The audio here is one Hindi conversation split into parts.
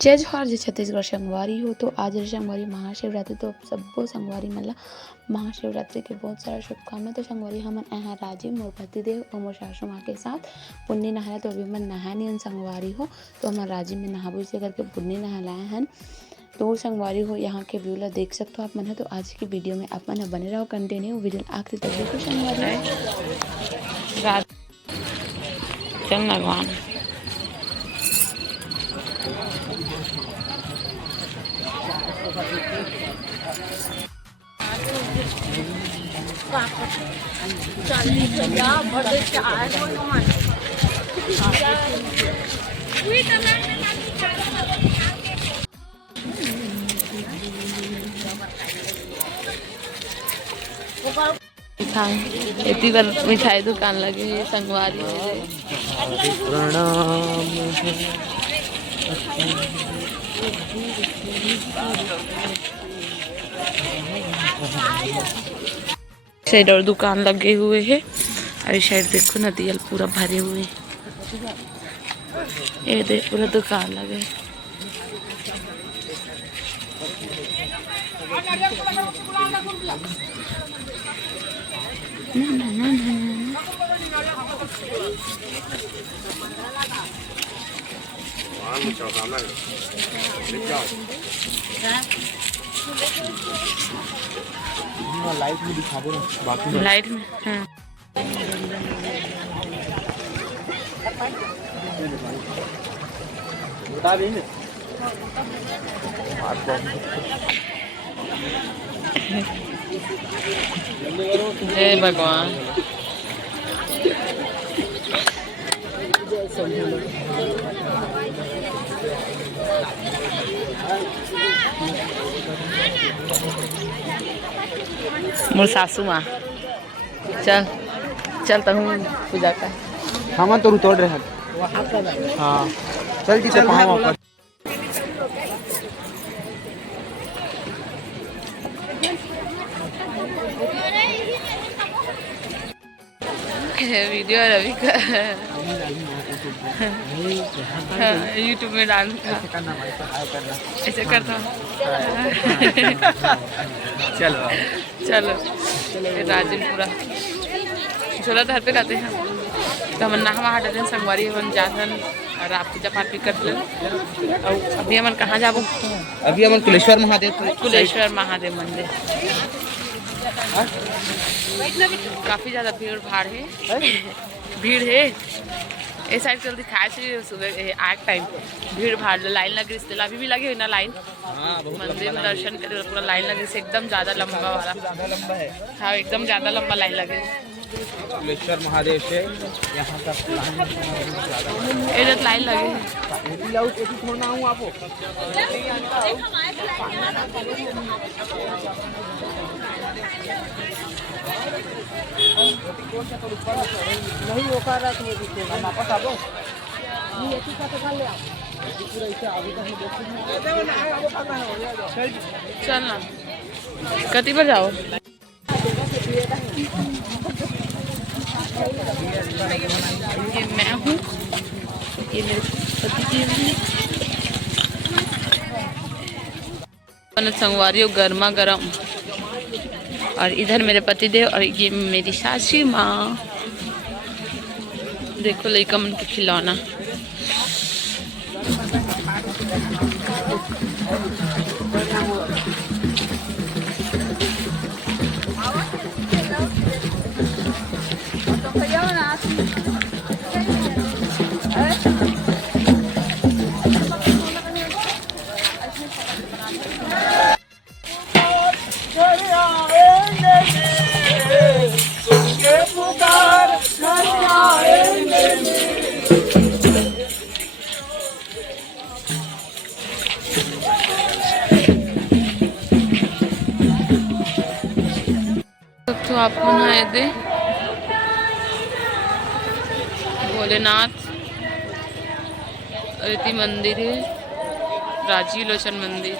जय जोहार जय छत्तीसगढ़ संगवारी हो। तो आज संगवारी महाशिवरात्रि, तो सबको संगवारी मतलब महाशिवरात्रि के बहुत सारा शुभकामनाएं। तो संगवारी हमन यहाँ राजीव मोर पतिदेव और मोर सासू माँ के साथ पुण्य नहाया। तो अभी हमन नहा नहीं संगवारी हो, तो हमारे राजीव में नहाबू से करके पुण्य नहलाए हैं। तो संगवारी हो यहाँ के व्यू ला देख सकते हो आप मन है। तो आज की वीडियो में आप मन बने रहो, कंटिन्यू वीडियो आखिरी तक देखो संगवारी। चल भगवान इतनी बार मिठाई दुकान लगे है संगवारी में। प्रणाम साइड और दुकान लगे हुए हैं और इस साइड देखो नदियाल पूरा भरे हुए, ये देख पूरा दुकान लगे। लाइट में दिखा दो ना, बाकी लाइट में हाँ। बता देंगे। जय भगवान। मोर सासू माँ चल चलता हूँ पूजा का। सामान तो तोड़ रहे हैं। हाँ चल जी, चल वहाँ वीडियो रवि का यूट्यूब में डाल ऐसे करता हूँ। चलो चलो राजनपुरा झोला धर पे कहते हैं। तो हम नहा वहाँ हटे संगवारी हम जाते और आप पूजा पाठ भी करते। और अभी हम कहाँ जाबो? अभी हम कुलेश्वर महादेव मंदिर। काफी ज्यादा भीड़ भाड़ है, भीड़ है इस साइड चल दिखाए से सुबह आग टाइम भीड़ भाड़ लाइन लगी, अभी भी लगी हुई ना लाइन। मंदिर में दर्शन करे पूरा लाइन लगे से एकदम ज्यादा लंबा वाला, हाँ एकदम ज्यादा लंबा लाइन लगे। कुलेश्वर महादेव से यहाँ तक लाइन लगे नहीं वो कर रहा तुम वापस आओ। चल ना कति पर जाओ। ये मैं हूँ, ये मेरे पति जी हैं। संगवारी गर्मा गर्म, और इधर मेरे पतिदेव और ये मेरी सासू माँ। देखो लड़का मन के खिलौना। तो आप बनाए दे भोलेनाथ अति मंदिर है, राजीव लोचन मंदिर।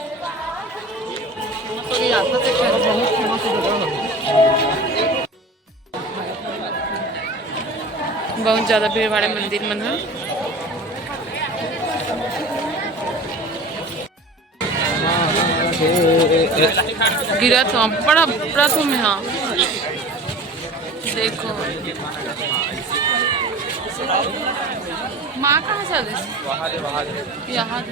बहुत ज़्यादा भीड़ वाले मंदिर मन है। गिरा था बड़ा प्रथम यहाँ देखो माँ कहाँ से यहाँ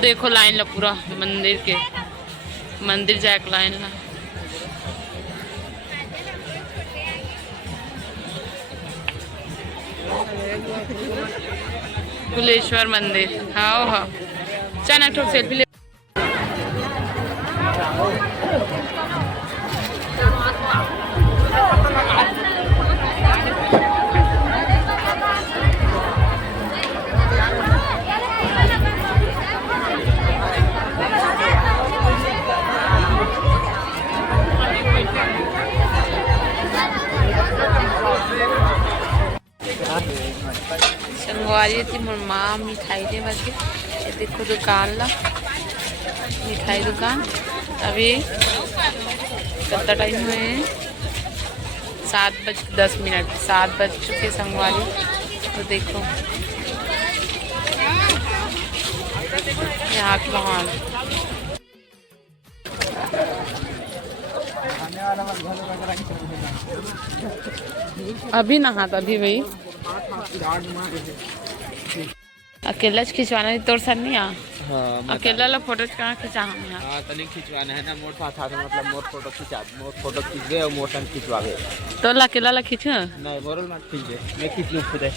देखो लाइन ला पूरा मंदिर जाए लाइन ला कुलेश्वर मंदिर हाँ हाँ चल एक सेल्फी ले संगवारी थी मोर माँ मिठाई दे बजे ये देखो दुकान ला मिठाई दुकान अभी कितना टाइम हुए हैं 7:10 7 बज चुके संगवारी तो देखो यहाँ का माहौल अभी नहा था अभी भाई अकेला खिंचवाना है तोर सर नहीं आ अकेला ला फोटो कहाँ खिंचा हम यहाँ तो नहीं खिंचवाना है ना मोर साथ मतलब मोर फोटो खिंच गए और मोर संग खिंचवा गए तो ला अकेला ला खींच नहीं बोरल मत खींच दे मैं खींच लूँ खुदे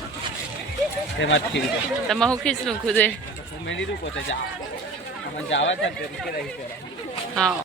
ते मत खींच दे तो मैं खींच लूँ खुदे मेरी रुको तो जा हम जावा चलते रुके रही हाँ